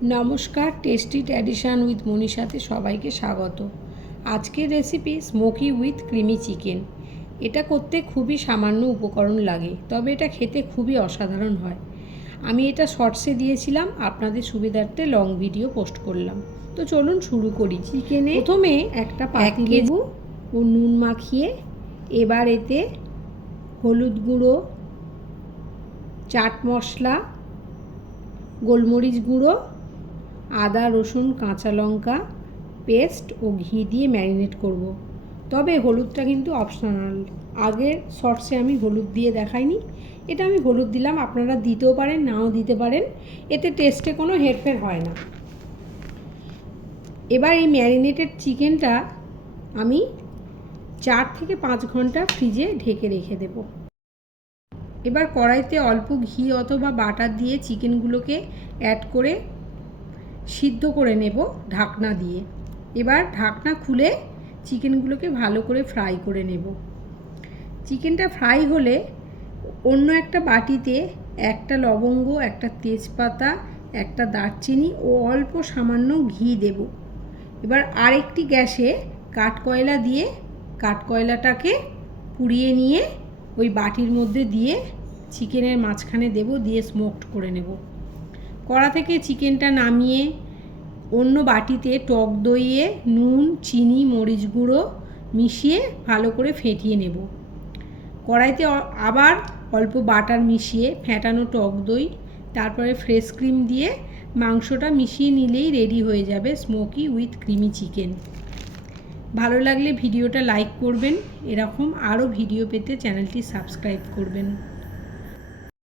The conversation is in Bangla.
নমস্কার, টেস্টি ট্র্যাডিশন উইথ মনীষাতে সবাইকে স্বাগত। আজকের recipe smoky with creamy chicken. এটা করতে খুবই সামান্য উপকরণ লাগে, তবে এটা খেতে খুবই অসাধারণ হয়। আমি এটা শর্টসে দিয়েছিলাম, আপনাদের সুবিধার্থে লং ভিডিও পোস্ট করলাম। তো চলুন শুরু করি। চিকেনে প্রথমে একটা পাতিলেবু ও নুন মাখিয়ে এবার এতে হলুদ গুঁড়ো, চাট মশলা, গোলমরিচ গুঁড়ো, আদা রসুন কাঁচা লঙ্কা পেস্ট ও ঘি দিয়ে ম্যারিনেট করব। তবে হলুদটা কিন্তু অপশনাল। আগের শর্টসে আমি হলুদ দিয়ে দেখাইনি, এটা আমি হলুদ দিলাম, আপনারা দিতেও পারেন নাও দিতে পারেন, এতে টেস্টে কোনো হেরফের হয় না। এবার এই ম্যারিনেটেড চিকেনটা আমি 4 থেকে 5 ঘন্টা ফ্রিজে ঢেকে রেখে দেব। এবার কড়াইতে অল্প ঘি অথবা বাটার দিয়ে চিকেনগুলোকে অ্যাড করে সিদ্ধ করে নেব ঢাকনা দিয়ে। এবার ঢাকনা খুলে চিকেনগুলোকে ভালো করে ফ্রাই করে নেব। চিকেনটা ফ্রাই হলে অন্য একটা বাটিতে একটা লবঙ্গ, একটা তেজপাতা, একটা দারচিনি ও অল্প সামান্য ঘি দেব। এবার আরেকটি গ্যাসে কাঠকয়লা দিয়ে কাঠকয়লাটাকে পুড়িয়ে নিয়ে ওই বাটির মধ্যে দিয়ে চিকেনের মাঝখানে দেব, দিয়ে স্মোকড করে নেব। কড়া থেকে চিকেনটা নামিয়ে অন্য বাটিতে টক দইয়ে নুন, চিনি, মরিচ গুঁড়ো মিশিয়ে ভালো করে ফেটিয়ে নেব। কড়াইতে আবার অল্প বাটার মিশিয়ে ফেটানো টক দই, তারপরে ফ্রেশ ক্রিম দিয়ে মাংসটা মিশিয়ে নিলেই রেডি হয়ে যাবে স্মোকি উইথ ক্রিমি চিকেন। ভালো লাগলে ভিডিওটা লাইক করবেন, এরকম আরও ভিডিও পেতে চ্যানেলটি সাবস্ক্রাইব করবেন।